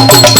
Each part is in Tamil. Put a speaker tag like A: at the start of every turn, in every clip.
A: எங்கம்மா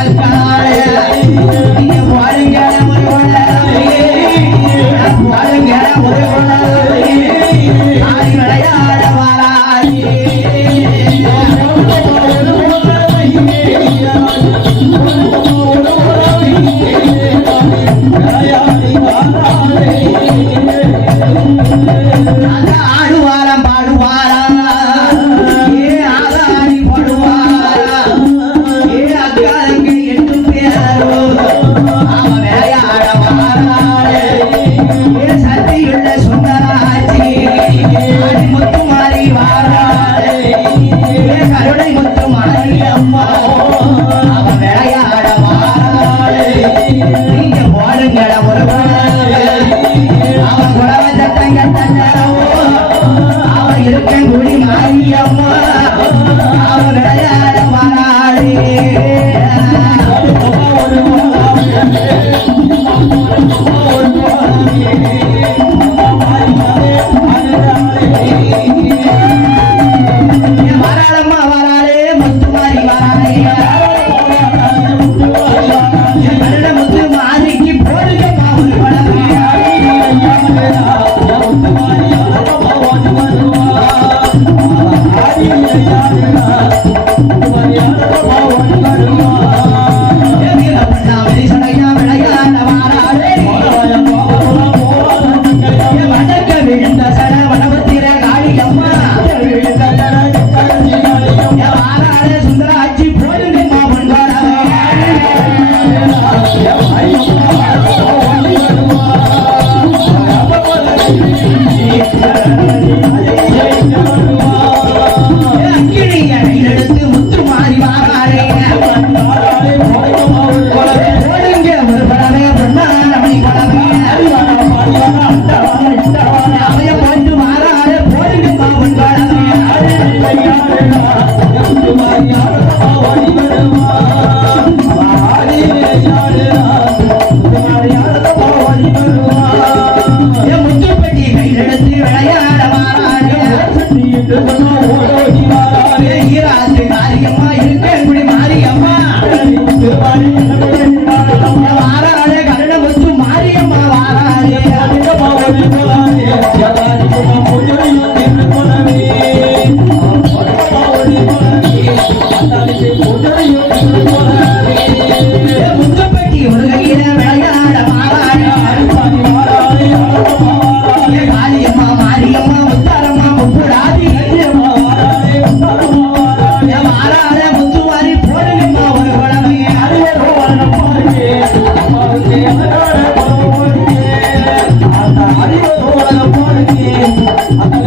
A: Alpha.
B: Thank you. அறிவு போல போனே.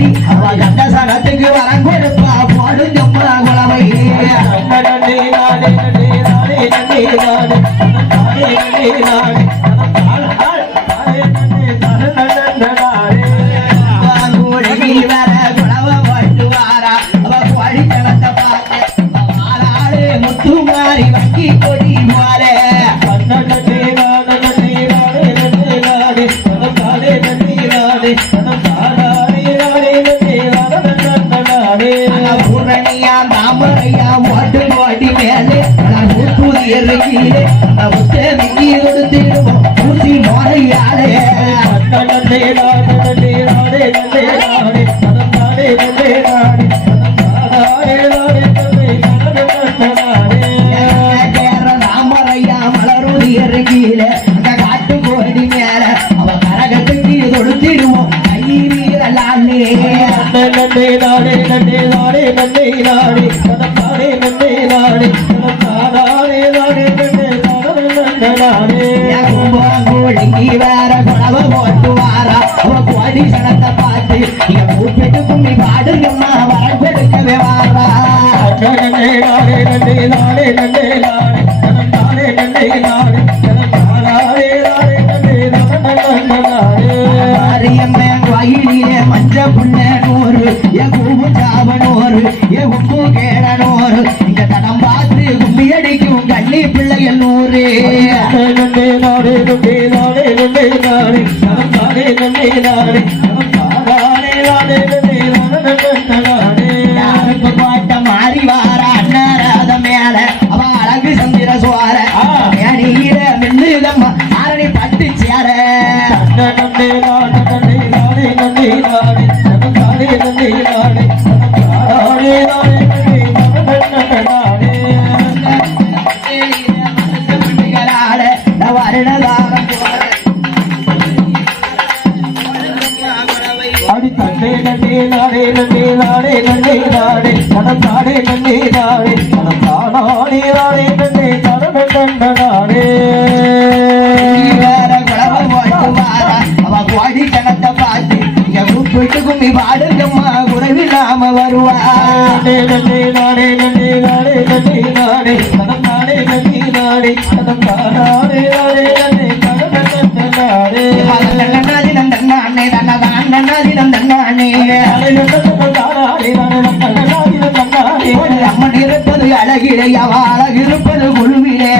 A: சரி அவ கண்ட சனத்துக்கு வரம் கொடுப்பா போடும் சம்பளா குழவை
B: நன்றி நாடு நன்றி நாடு நன்றி நாடு நன்றி நாடு
A: கருத்திடுவோம் பூசி மாறையாலே
B: நாடே நாடே நன்னே நாடே நன்னே நாடே நன்னே நாடே. தனம் நாடே நன்னே நாடே. தனம் தானாடே நாடே நன்னே தனம் நன்ன நாடே.
A: வாடி தனத்தை பார்த்து கூப்பிட்டு கும்மி பாடுங்கம்மா குறைவில்லாம வருவா.
B: நன்னே நன்னே நாடே நன்னே நாடே நன்னே நாடே. தனம் நாடே நன்னே நாடே. தனம் தானாடே நாடே நன்னே தனம் நன்ன நாடே. நன்ன
A: நாடே நன்ன அன்னை தன்னாரிடம் தன்னானே. அம்மன் இருப்பது அழகிலே அவ அழகிருப்பது குழுவிலே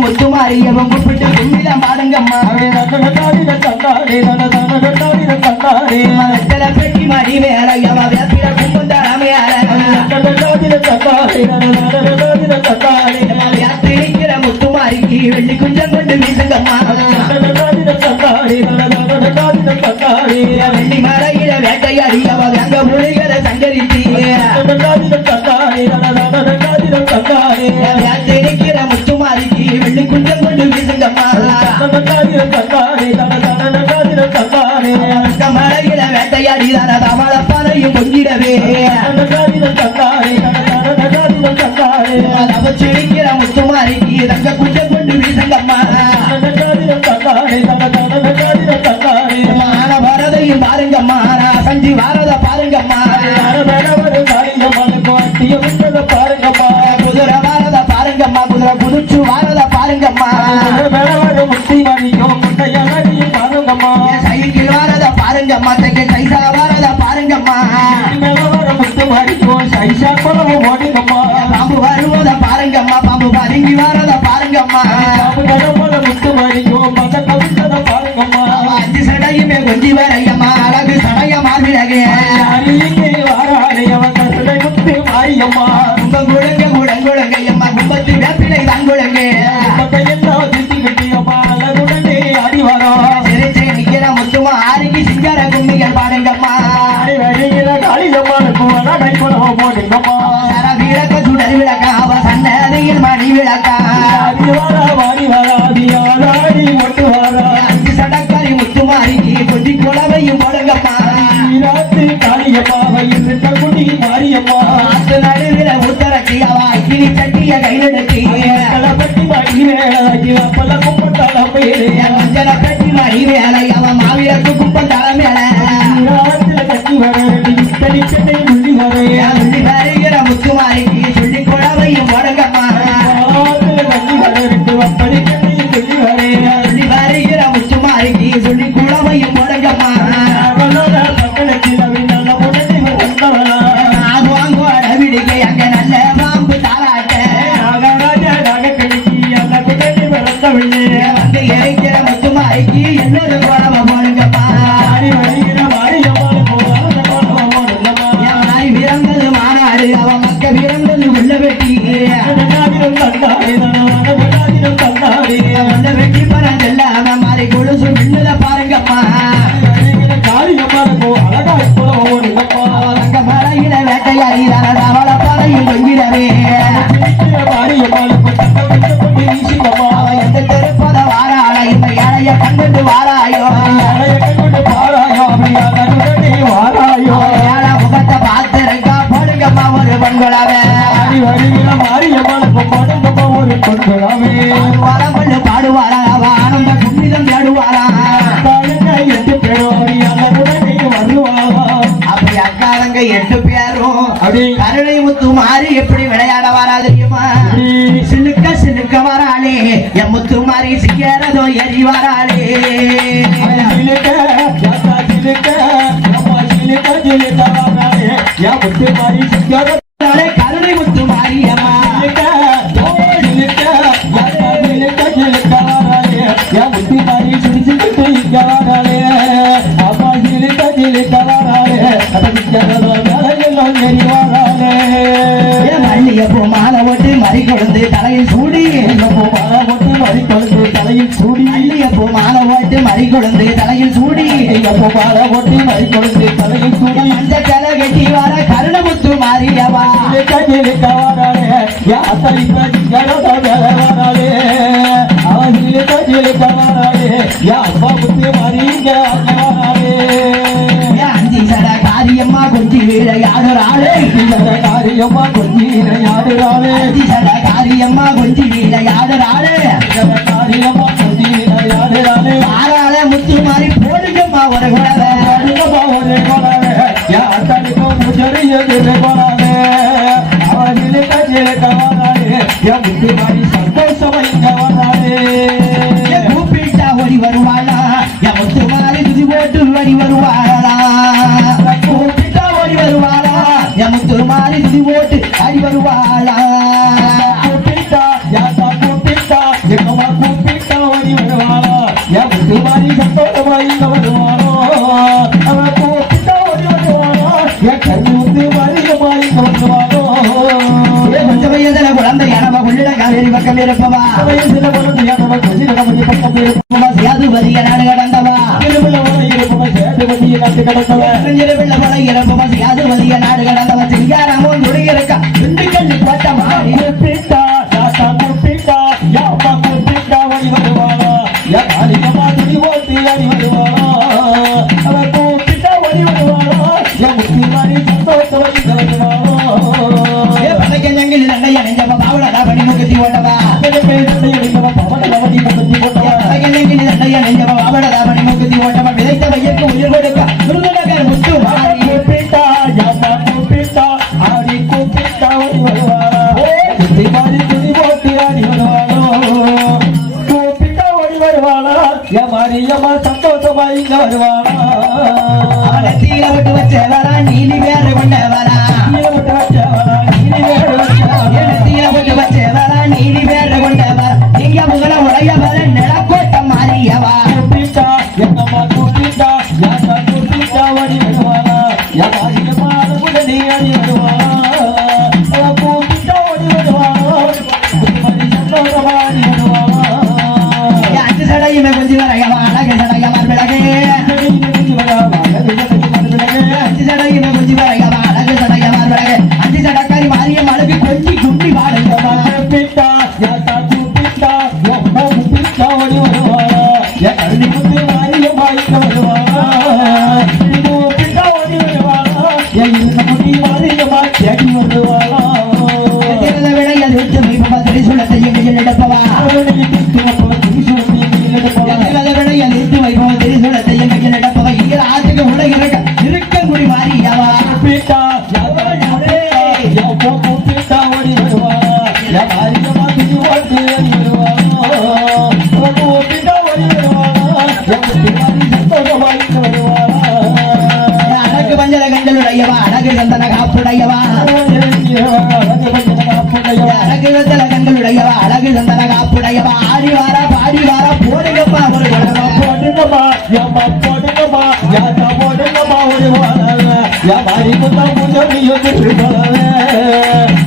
A: முத்துமாரியவன் கூப்பிட்டு கும்மிடம் பாருங்கம்மா. மலையில வேட்டையாடி தன தமல பறையும் கொண்டிடவே தவச்சிடிக்கிற முத்துமாரிக்கு தங்க குஞ்ச ven ahí
B: या प्रत्येक காரியம்மா கொஞ்சி வீர யாடுறாளே?
A: அதிசல காரியம்மா கொஞ்சி வீர
B: எனக்கு கிடைக்கல
A: செஞ்சிருவில்ல பல இறப்பு பசி நாடு கடந்தவன் சிங்காரமும் துடியிருக்க
B: சந்தோஷமாய் வருவான்
A: நீலி வேற பண்ண வரா
B: யா தாரி குத்தா பூஜை நீயோ திருப்பலவே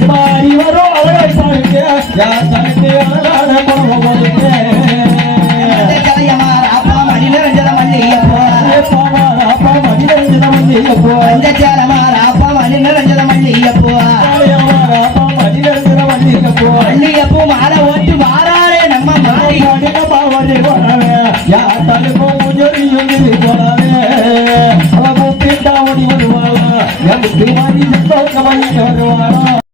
B: மாறி வரோ அழகை சாமிக்கே யா சாமிக்கே அழகான பணம் வருக்கே
A: மணி நிறைஞ்சதா மல்லிகைப்போ
B: மணி நிறைஞ்சதா மல்லிகைப்போ દીવાની જતો કવાઈ ઘરવાળો